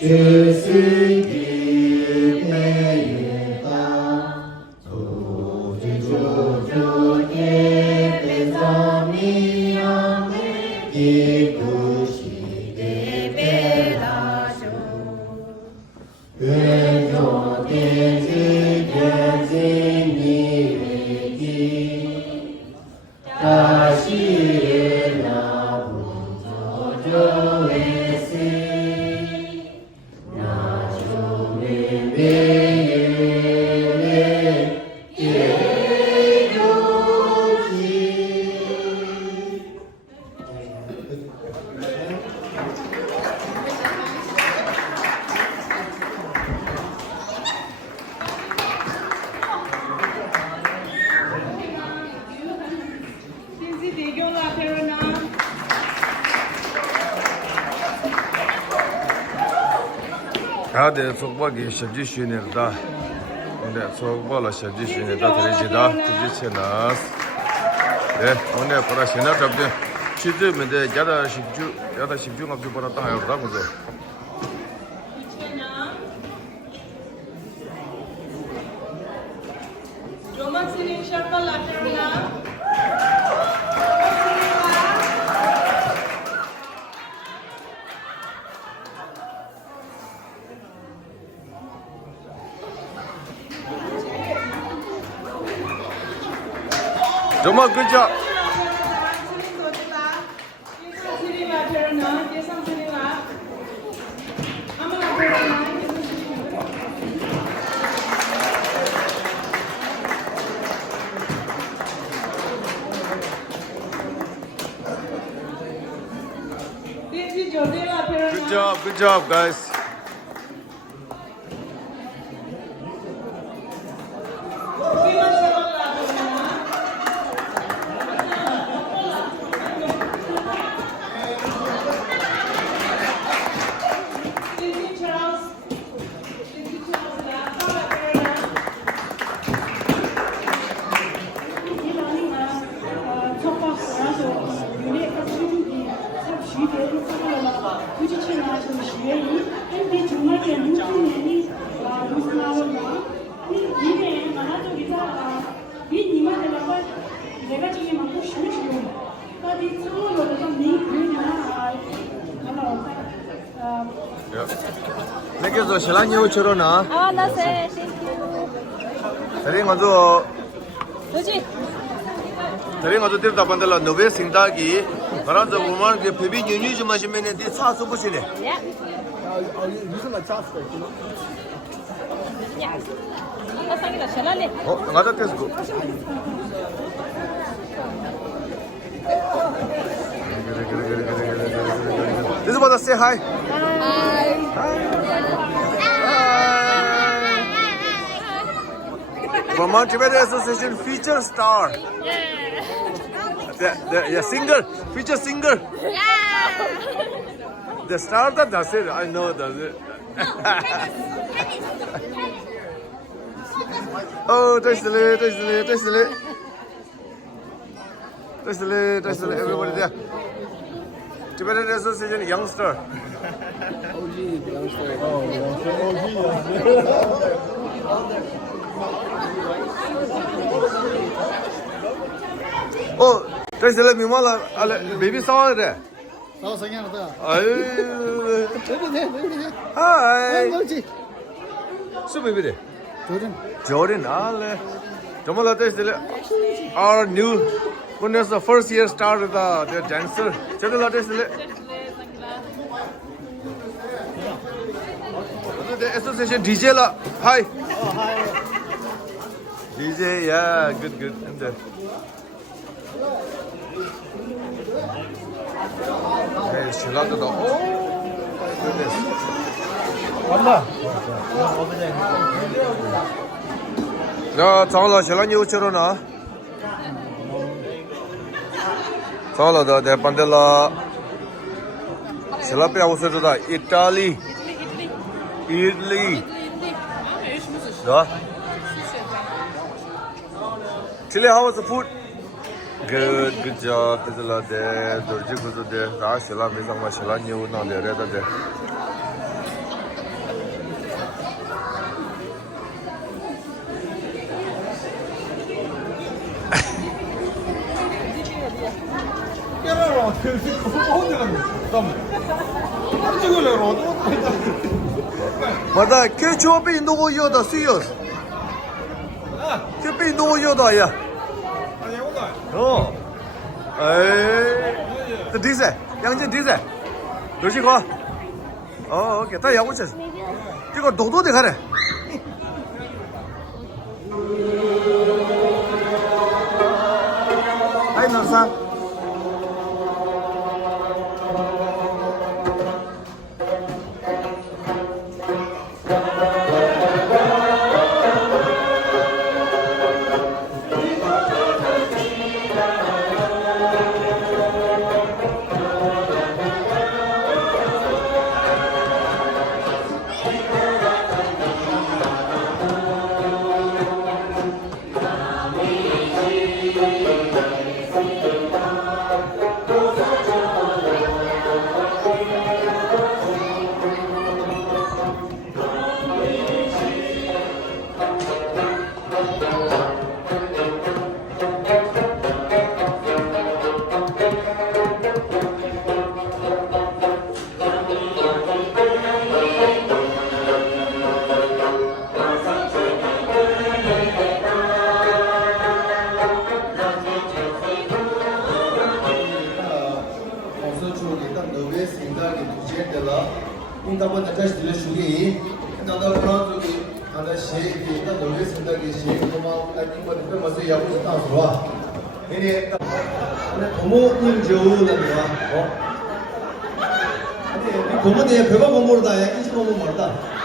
네, 속박이 셔지 쉬နေတာ. 근데 속박을 셔지 쉬နေတာ되지다. 되지나. 네, 오늘 보라 신나 잡데. 시즈면데 야다 식주 갑주 보라 다 하여다 보죠. 로만 시린 셔플 라테르나. 정말 good job. Good job, guys. 내게서 신랑이오처럼 아, 나 세. 대리 가서 그지? 대리 가서 들다 반달라 노베 생다기 그런저 보면 그 베비 뉴뉴 좀 마시면 돼 차서 보시네. 야. 무슨 말 짰어? 야. 아까 상이다 샬랄레. 가자 테스고. This is what I say hi. Vermont Tibetan Association feature star. The singer, feature singer. The star that does it, I know does it. Oh, touch the lid, touch the lid, touch the lid. Touch the lid, touch the lid, everybody there. Tibetan Association youngster. OG youngster. Oh, touch the lid, meanwhile, baby saw it. 나 생각나다. 아유. 베이비. Hi. 그렇지. 수 베이비래. 조준. Jordan, ale. Jamala touch the lid. Our new, when was the first year star of the dancer. Jamala touch the lid. The association DJ la. Hi. Oh, hi. DJ, yeah, good. And there. Hey, Shilata da. Oh, my goodness. 간다. 자, 장라 신랑이 오처로나. 장라다 대반델라. 신라페 오서다 이탈리. 자. Chile, how was the food? Good job. There's a lot there. Dorji kuzo there. Ra shila misang ma shila nyu na there. 깨라라 어떻게 혼자 가면 찍으려고 어떻게 맞다. 걔 주업에 있는 거 이어다 수요스. 걔 있는 거 이어다 야. 아니 오다 어. 에이. 그 디세. 양진 디세. 너지 거. 오케이. 다 야구 쳤어. 이거 도도대 가래. 아이 나사. 인다고 다시 들으시기 나도 그런 쪽이 하나씩 일단 너희 생각이 시고만 아닌 것 같은 것을 야구 따서와 이제 부모님 좋은데요 아니 부모님 배가 못 모르다 야기지 못 모르다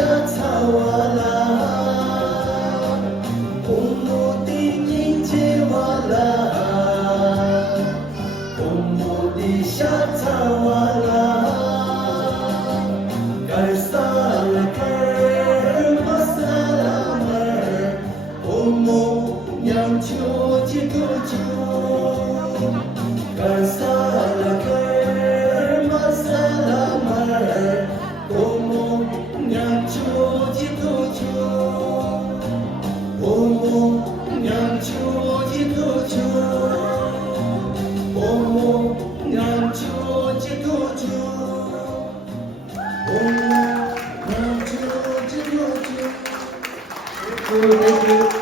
샤타와라 옴모디 인제와라 옴모디 샤타와라 갈살라 마살라말 옴모 냥초지도주 갈살라 마살라말 옴모 냥초지도주 옴모 냥초지도주 옴모 냥초지도주 옴모 냥초지도주 Thank you.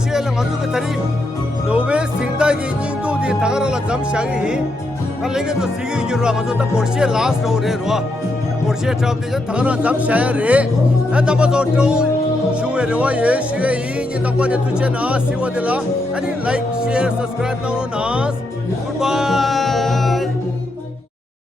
시에랑 어떻게 다리 노베 생다기 인도디 다가라라 잠샤기 칼레게 또 시기 기로라 가서 다 포르시에 라스트 오레로아 포르시에 트랍데 다가라 잠샤야레 나다바도 또 슈에로와 예시에 이니 딱바데 투체나 시와데라 아니 라이크 셰어 서브스크라이브 나오나스 굿바이